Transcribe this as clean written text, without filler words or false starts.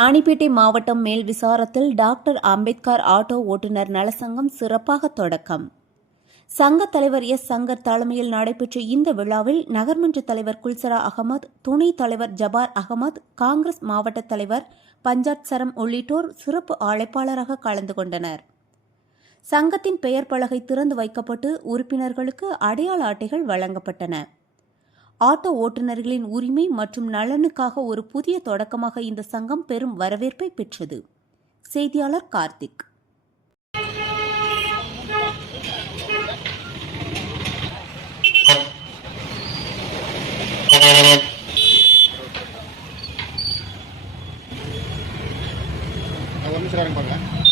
ராணிப்பேட்டை மாவட்டம் மேல்விசாரத்தில் doctor Ambedkar auto ஓட்டுநர் நலசங்கம் சிறப்பாக தொடக்கம். சங்க தலைவர் எஸ். சங்கர் தலைமையில் நடைபெற்ற இந்த விழாவில் நகர்மன்ற தலைவர் குல்சரா அகமது, துணைத் தலைவர் ஜபார் அகமது, காங்கிரஸ் மாவட்ட தலைவர் பஞ்சாட் சரம் உள்ளிட்டோர் சிறப்பு அழைப்பாளராக கலந்து கொண்டனர். சங்கத்தின் பெயர் பலகை திறந்து வைக்கப்பட்டு உறுப்பினர்களுக்கு அடையாள அட்டைகள் வழங்கப்பட்டன. ஆட்டோ ஓட்டுநர்களின் உரிமை மற்றும் நலனுக்காக ஒரு புதிய தொடக்கமாக இந்த சங்கம் பெரும் வரவேற்பை பெற்றது. செய்தியாளர் கார்த்திக். ஒரு நிமிஷம் பாருங்க.